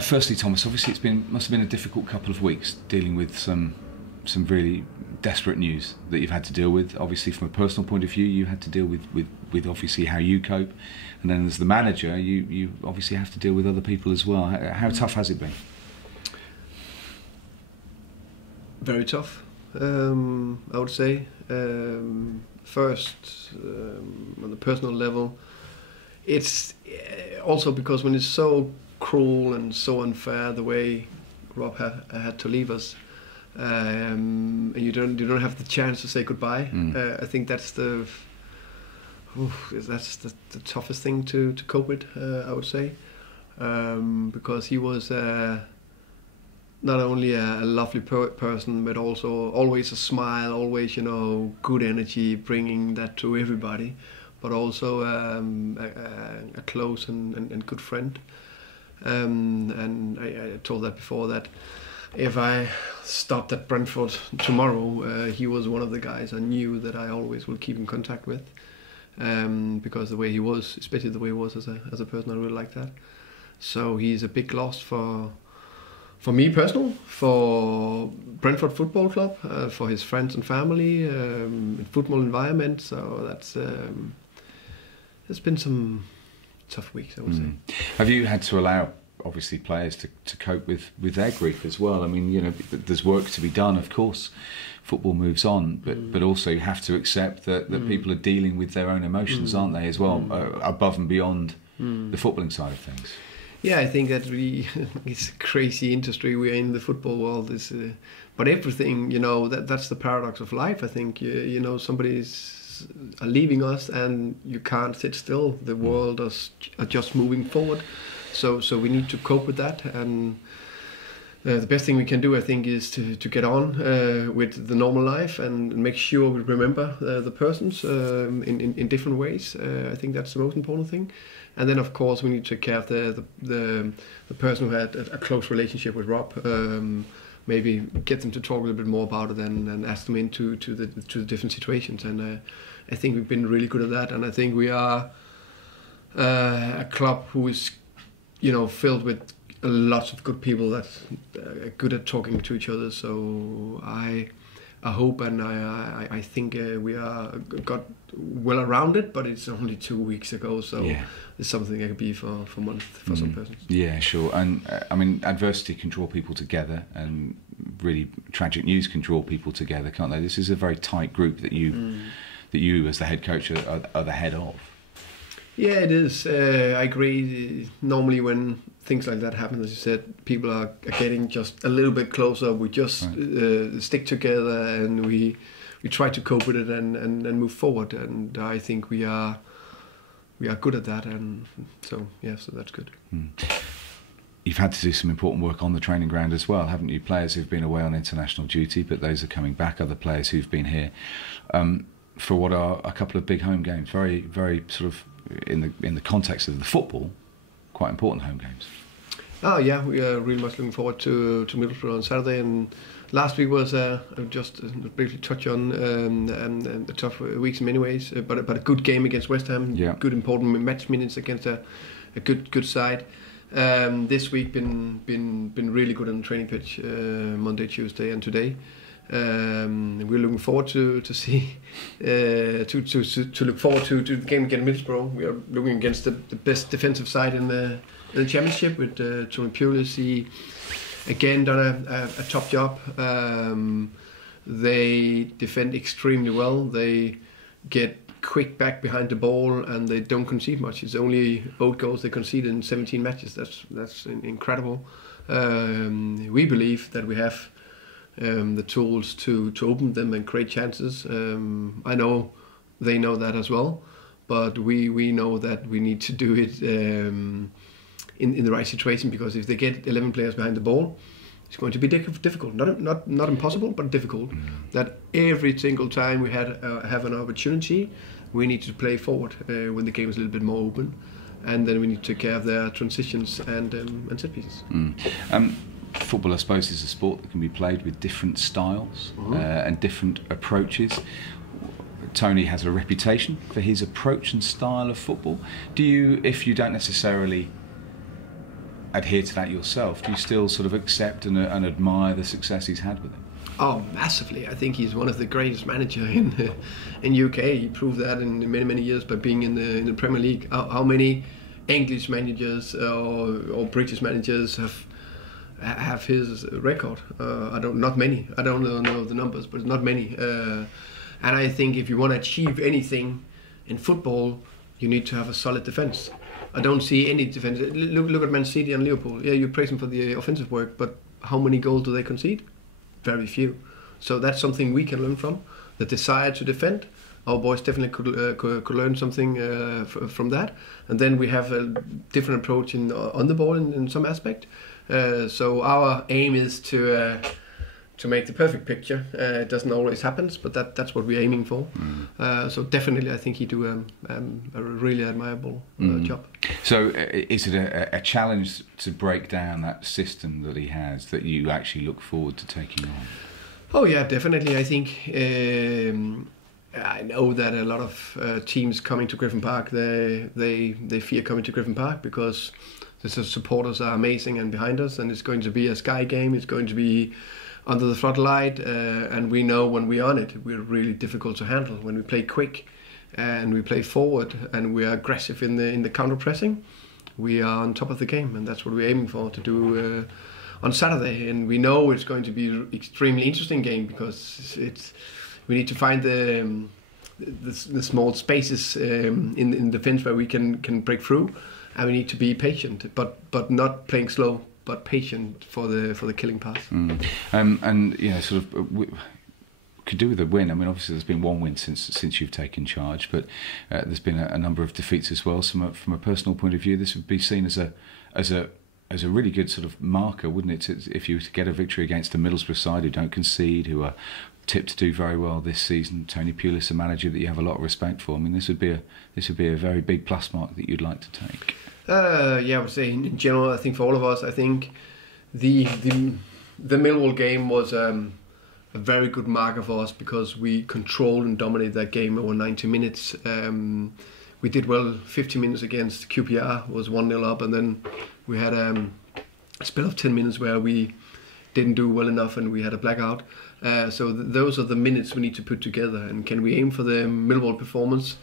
Firstly, Thomas, obviously must have been a difficult couple of weeks dealing with some really desperate news that you've had to deal with. Obviously, from a personal point of view, you had to deal with obviously how you cope, and then as the manager, you obviously have to deal with other people as well. How tough has it been? Very tough, I would say. First, on the personal level, it's also because when it's so cruel and so unfair the way Rob had to leave us, and you don't have the chance to say goodbye. I think that's the toughest thing to cope with, I would say, because he was not only a lovely person, but also always a smile, always good energy, bringing that to everybody, but also a close and good friend. And I told that before, that if I stopped at Brentford tomorrow, he was one of the guys I knew that I always will keep in contact with, because the way he was, especially the way he was as a person, I really like that. So he's a big loss for me personal, for Brentford Football Club, for his friends and family, football environment. So that's there's been some tough weeks, I would say. Have you had to allow, obviously, players to cope with their grief as well? I mean, there's work to be done, of course. Football moves on, but also you have to accept that people are dealing with their own emotions, aren't they, as well, above and beyond the footballing side of things. Yeah, I think that really it's a crazy industry we're in, the football world. But everything, that's the paradox of life. I think, somebody's leaving us and you can't sit still. The world is just moving forward. So we need to cope with that. And the best thing we can do, I think, is to get on with the normal life and make sure we remember the persons in different ways. I think that's the most important thing. And then, of course, we need to take care of the person who had a close relationship with Rob. Maybe get them to talk a little bit more about it and ask them into the different situations. And I think we've been really good at that. And I think we are a club who is, filled with lots of good people that are good at talking to each other. So I hope and I think we got well around it, but it's only 2 weeks ago, so it's something that could be for months for some persons. Yeah, sure. And I mean, adversity can draw people together, and really tragic news can draw people together, can't they? This is a very tight group that you as the head coach are the head of. Yeah, it is. I agree. Normally when things like that happen, as you said, people are getting just a little bit closer. We just stick together and we try to cope with it and move forward. And I think we are good at that. And so that's good. You've had to do some important work on the training ground as well, haven't you? Players who've been away on international duty, but those are coming back. Other players who've been here for what are a couple of big home games. Very, very sort of in the context of the football, quite important home games. Oh yeah, we are really much looking forward to Middlesbrough on Saturday. And last week was just briefly touch on and the tough weeks in many ways, but a good game against West Ham. Yeah. Good important match minutes against a good side. This week been really good on the training pitch, Monday, Tuesday, and today. We're looking forward to see to look forward to the game against Middlesbrough. We are looking against the best defensive side in the championship with Pulis. He again done a top job. They defend extremely well. They get quick back behind the ball and they don't concede much. It's only 8 goals they conceded in 17 matches. That's incredible. We believe that we have the tools to open them and create chances. I know they know that as well, but we know that we need to do it in the right situation, because if they get 11 players behind the ball, it's going to be difficult. Not impossible, but difficult. That every single time we have an opportunity, we need to play forward when the game is a little bit more open, and then we need to take care of their transitions and set pieces. Football, I suppose, is a sport that can be played with different styles and different approaches. Tony has a reputation for his approach and style of football. Do you, if you don't necessarily adhere to that yourself? Do you still sort of accept and admire the success he's had with him? Oh, massively. I think he's one of the greatest managers in UK. He proved that in many years by being in the Premier League. How many English managers or British managers have his record? Not many. I don't know the numbers, but not many. And I think if you want to achieve anything in football, you need to have a solid defence. I don't see any defence. Look at Man City and Liverpool. Yeah, you praise them for the offensive work, but how many goals do they concede? Very few. So that's something we can learn from. The desire to defend. Our boys definitely could learn something from that. And then we have a different approach on the ball in some aspect. So our aim is to make the perfect picture. It doesn't always happen, but that's what we're aiming for. So definitely, I think he do a really admirable job. So is it a challenge to break down that system that he has that you actually look forward to taking on? Oh yeah, definitely. I think I know that a lot of teams coming to Griffin Park, they fear coming to Griffin Park because the supporters are amazing and behind us, and it's going to be a sky game. It's going to be under the floodlight, and we know when we're on it, we're really difficult to handle. When we play quick and we play forward and we are aggressive in the counter pressing, we are on top of the game, and that's what we're aiming for to do on Saturday. And we know it's going to be an extremely interesting game because we need to find the small spaces in defense where we can break through, and we need to be patient, but not playing slow, but patient for the killing pass. And you know, sort of could do with a win. I mean, obviously there's been one win since you've taken charge, but there's been a number of defeats as well. So from a personal point of view, this would be seen as a really good sort of marker, wouldn't it? If you were to get a victory against a Middlesbrough side who don't concede, who are tipped to do very well this season. Tony Pulis, a manager that you have a lot of respect for. I mean, this would be a very big plus mark that you'd like to take. Yeah, I would say in general, I think for all of us, I think the Millwall game was a very good marker for us because we controlled and dominated that game over 90 minutes. We did well 50 minutes against QPR, was 1-0 up, and then we had a spell of 10 minutes where we didn't do well enough and we had a blackout. So those are the minutes we need to put together, and can we aim for the Millwall performance,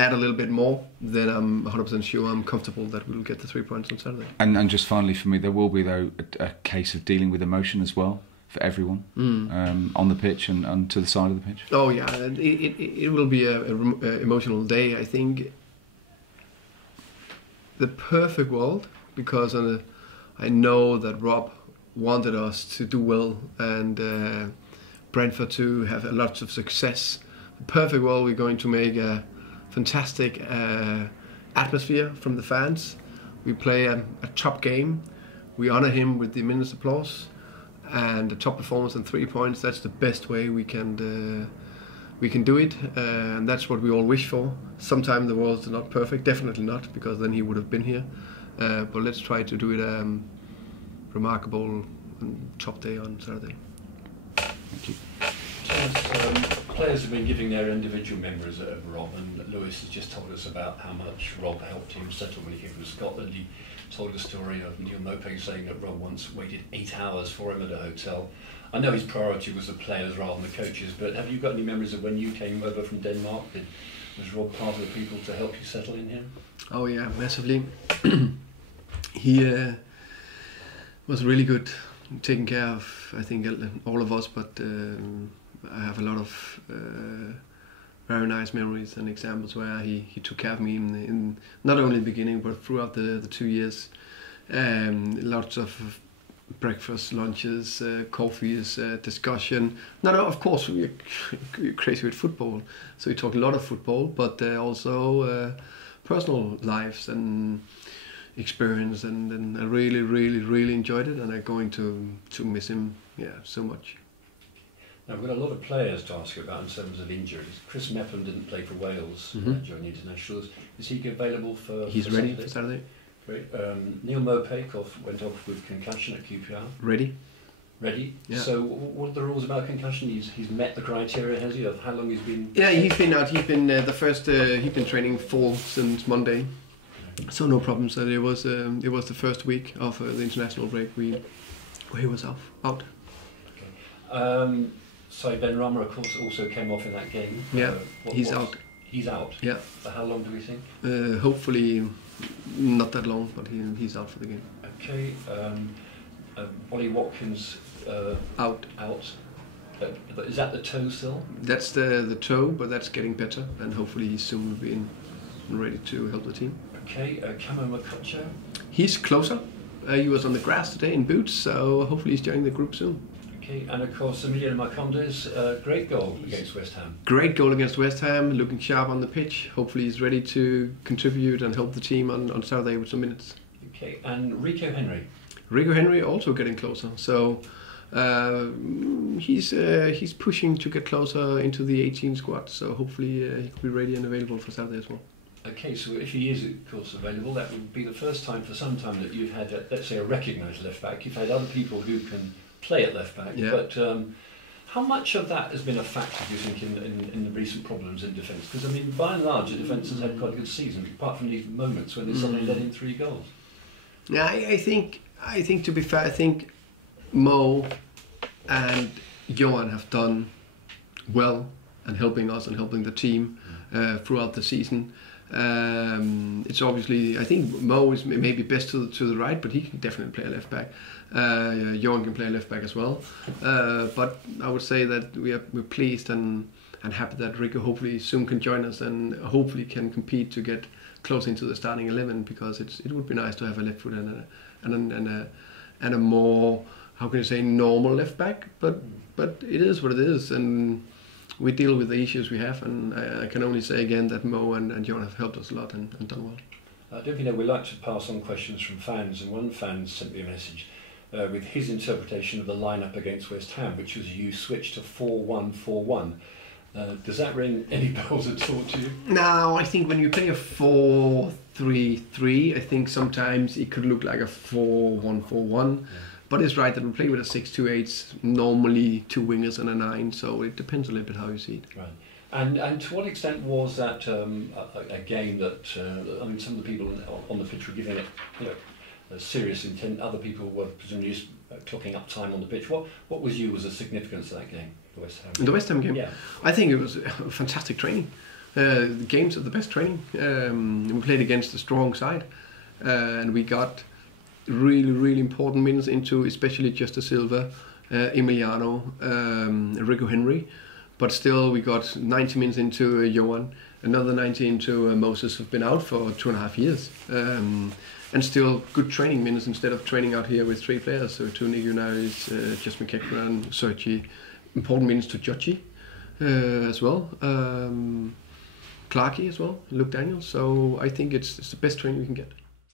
add a little bit more, then I'm 100% sure I'm comfortable that we'll get the 3 points on Saturday. And just finally for me, there will be though a case of dealing with emotion as well for everyone on the pitch and to the side of the pitch. Oh yeah, it will be a emotional day. I think the perfect world, because I know that Rob wanted us to do well and Brentford to have lots of success. The perfect world, we're going to make a fantastic atmosphere from the fans. We play a top game. We honour him with the immense applause and the top performance and 3 points. That's the best way we can do it, and that's what we all wish for. Sometimes the world's not perfect, definitely not, because then he would have been here. But let's try to do it remarkable top day on Saturday. Thank you. Players have been giving their individual memories of Rob, and Lewis has just told us about how much Rob helped him settle when he came from Scotland. He told a story of Neil Mopay saying that Rob once waited 8 hours for him at a hotel. I know his priority was the players rather than the coaches, but have you got any memories of when you came over from Denmark? Was Rob part of the people to help you settle in here? Oh yeah, massively. He was really good, taking care of, I think, all of us, but I have a lot of very nice memories and examples where he took care of me in not only the beginning but throughout the 2 years. Lots of breakfast, lunches, coffees, discussion. No, of course we're crazy with football, so we talk a lot of football, but also personal lives and experience, and I really enjoyed it, and I'm going to miss him so much. Now, we've got a lot of players to ask you about in terms of injuries. Chris Mepham didn't play for Wales during the internationals. Is he available for He's ready for Saturday. Great. Neil Mopay went off with concussion at QPR. Ready? Yeah. So what are the rules about concussion? He's met the criteria, has he, of how long he's been? Yeah, he's been out. He's been he's been training full since Monday. So no problem. So it was the first week of the international break where he was out. Okay. So Ben Rama, of course, also came off in that game. Yeah, he's out. He's out. Yeah. For how long do we think? Hopefully not that long, but he's out for the game. Okay. Ollie Watkins out. But is that the toe still? That's the toe, but that's getting better, and hopefully he soon will be ready to help the team. Okay. Camo Makocha? He's closer. He was on the grass today in boots, so hopefully he's joining the group soon. Okay, and of course Emiliano Marcondes, great goal against West Ham. Great goal against West Ham, looking sharp on the pitch. Hopefully he's ready to contribute and help the team on Saturday with some minutes. Okay, and Rico Henry? Rico Henry also getting closer, so he's pushing to get closer into the 18 squad, so hopefully he could be ready and available for Saturday as well. Okay, so if he is, of course, available, that would be the first time for some time that you've had, let's say, a recognised left back. You've had other people who can play at left back, yeah. But how much of that has been a factor, do you think, in the recent problems in defence? Because I mean, by and large, the defence has had quite a good season, apart from these moments when they suddenly let in 3 goals. Yeah, I think to be fair, I think Mo and Johan have done well and helping us and helping the team throughout the season. It's obviously, I think Mo is maybe best to the right, but he can definitely play a left back. Johan can play left back as well. But I would say that we're pleased and happy that Rico hopefully soon can join us and hopefully can compete to get close into the starting 11, because it would be nice to have a left foot and a more, how can you say, normal left back. But it is what it is, and we deal with the issues we have, and I can only say again that Mo and Johan have helped us a lot and done well. I don't know, we like to pass on questions from fans, and one fan sent me a message with his interpretation of the lineup against West Ham, which was you switched to 4-1-4-1. Does that ring any bells at all to you? No, I think when you play a 4-3-3, I think sometimes it could look like a 4-1-4-1. Yeah. But it's right that we play with a 6-2-8, normally 2 wingers and a 9, so it depends a little bit how you see it. Right. And to what extent was that a game that, I mean, some of the people on the pitch were giving it, a serious intent, other people were presumably just clocking up time on the pitch. What was the significance of that game, the West Ham game? The West Ham game? Yeah. I think it was fantastic training. The games are the best training. We played against a strong side, and we got really important minutes into especially Justa Silva, Emiliano, Rico Henry, but still we got 90 minutes into Johan, another 90 into Moses, who've been out for 2.5 years, and still good training minutes instead of training out here with 3 players, so 2 Nigunaris, Just McKechran and Sochi, important minutes to Jochi as well, Clarkey as well, Luke Daniels, so I think it's the best training we can get.